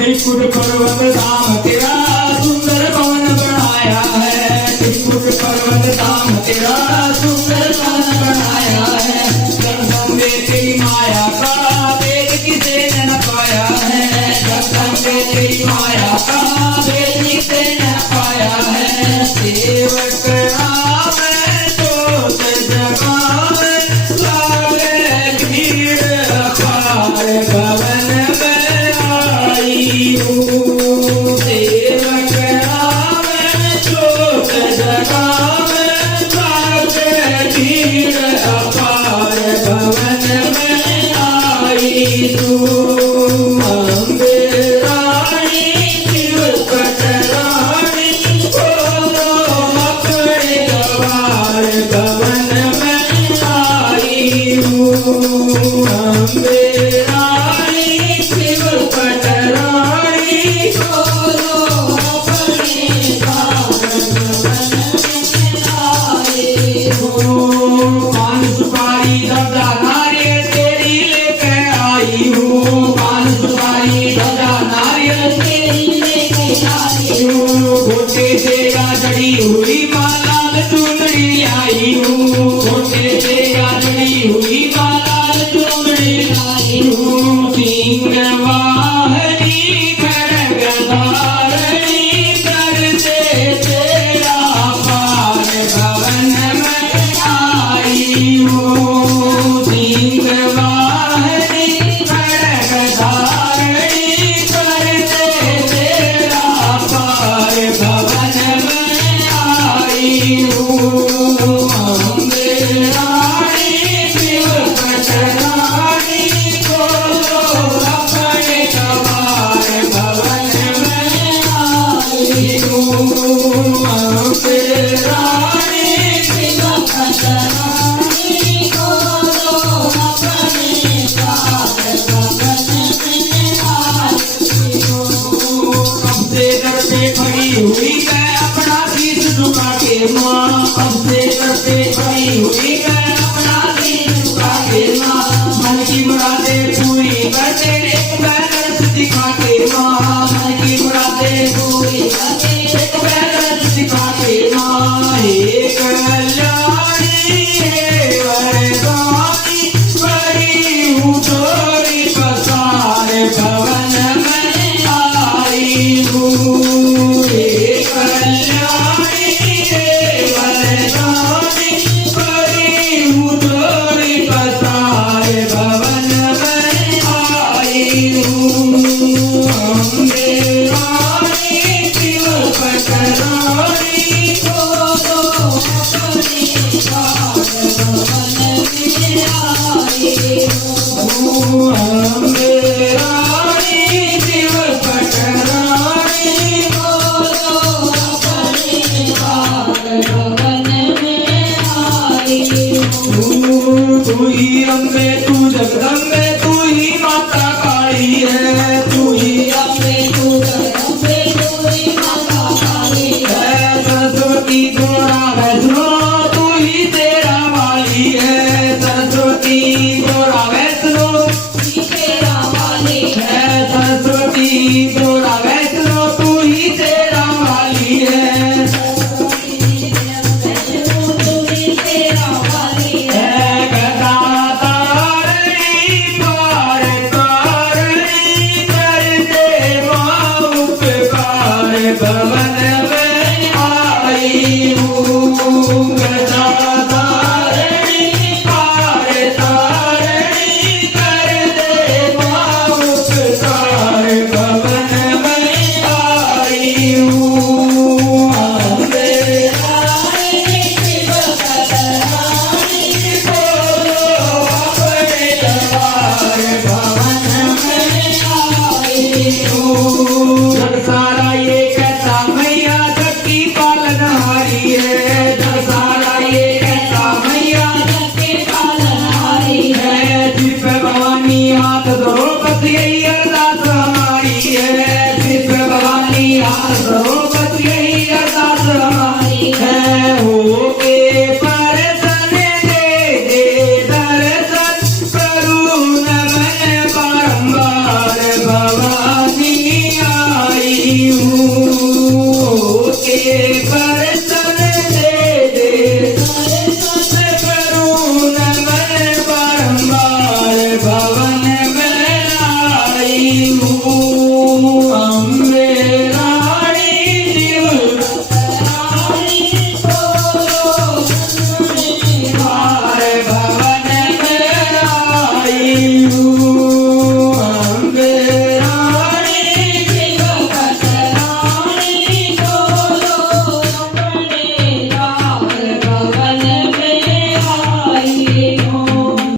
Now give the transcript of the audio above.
त्रिकुट पर्वत धाम तेरा सुंदर भवन बनाया है। त्रिकुट पर्वत धाम तेरा सुंदर भवन बनाया है। जगदम्बे तेरी माया का भेद किसे न पाया है। जगदम्बे तेरी माया का भेद किसे न पाया है। सेवक आवे तो जगावे लागे भीड़ अपार भवन में आई हूँ। सेवक आवे तो जगावे लागे भीड़ अपार भवन में आई हूँ। अम्बे रानी तिरुपत रानी बोलो अपने द्वार भवन में आई हूँ। अम्बे रानी तिरुपत रानी बोलो अपने द्वार भवन में आई हूँ। पान सुपारी दबदा नारियल तेरी लेके आई हूँ। पान सुपारी दबदा नारियल तेरी लेके आई हूँ। गोटे से गाजड़ी हुई मालाल चुनरी आई हूँ। गोटे से गाजड़ी हुई मालाल चुनरी आई हूँ। सिंह वाहनी खड़गधारणी करते तेरा पार भवन में आई हूँ। सिंह वाहनी खड़गधारणी करते तेरा पार भवन में आई हूँ। अम्बे रानी तिरुपत रानी बोलो अपने द्वार भवन में आई हूँ। अम्बे रानी तिरुपत रानी बोलो अपने द्वार भवन में आई हूँ। कब से दर पे खड़ी हुई